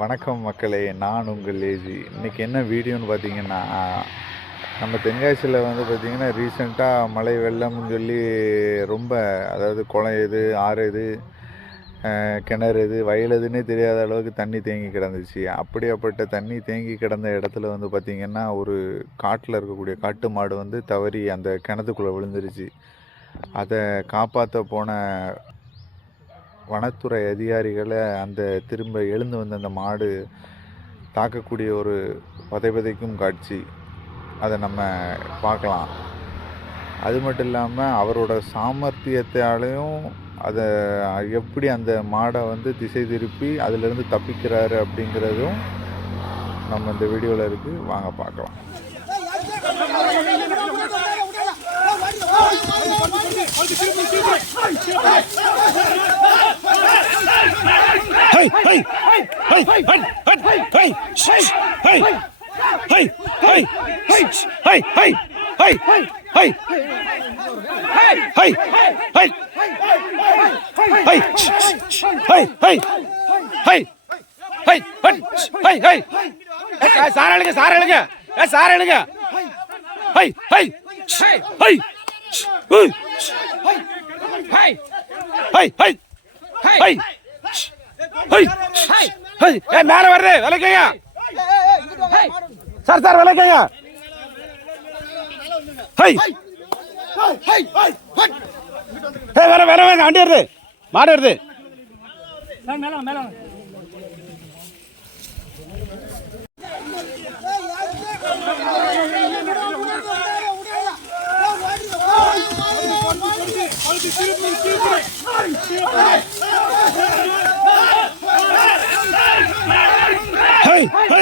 வணக்கம் மக்களே நான் உங்கள் லேசி இன்றைக்கி என்ன வீடியோன்னு பார்த்தீங்கன்னா நம்ம தென்காசியில் வந்து பார்த்திங்கன்னா ரீசெண்டாக மழை வெள்ளம்னு சொல்லி ரொம்ப அதாவது குளம் எது ஆறு எது கிணறு எது வயல் எதுன்னே தெரியாத அளவுக்கு தண்ணி தேங்கி கிடந்துச்சு. அப்படியாப்பட்ட தண்ணி தேங்கி கிடந்த இடத்துல வந்து பார்த்திங்கன்னா ஒரு காட்டில் இருக்கக்கூடிய காட்டு மாடு வந்து தவறி அந்த கிணத்துக்குள்ளே விழுந்துருச்சு. அதை காப்பாற்ற போன வனத்துறை அதிகாரிகளை அந்த திரும்ப எழுந்து வந்த அந்த மாடு தாக்கக்கூடிய ஒரு பதைபதைக்கும் காட்சி அதை நம்ம பார்க்கலாம் அது மட்டும் இல்லாமல் அவரோட சாமர்த்தியத்தாலையும் அதை எப்படி அந்த மாடை வந்து திசை திருப்பி அதிலிருந்து தப்பிக்கிறாரு அப்படிங்கிறதும் நம்ம இந்த வீடியோவில் இருக்குது வாங்க பார்க்கலாம் Hey, hey, hey, hey, hey, hey, hey, shh, hey, hey, hey, hey, hey, hey, hey, hey, hey, hey, hey, hey, hey, hey, shh, hey, hey, ஏ, சார எழுங்க சார எழுங்க ஏ சார எழுங்க high high high high high high high high high high மேல வர்றே விலைக்கையா sir sir விலைக்கையா வர வர வேற வண்டி வருது மாடு வருது திருப்பி திருப்பி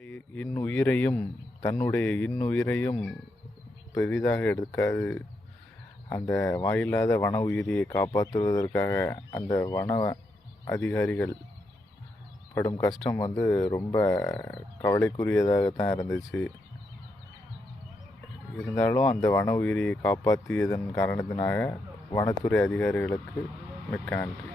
இன்னுயிரையும் தன்னுடைய இன்னுயிரையும் பெரிதாக எடுக்காது. அந்த வாயில்லாத வன உயிரியை காப்பாற்றுவதற்காக அந்த வன அதிகாரிகள் படும் கஷ்டம் வந்து ரொம்ப கவலைக்குரியதாக தான் இருந்துச்சு. இருந்தாலும் அந்த வன உயிரியை காப்பாற்றியதன் காரணத்தினாக வனத்துறை அதிகாரிகளுக்கு மிக்க நன்றி.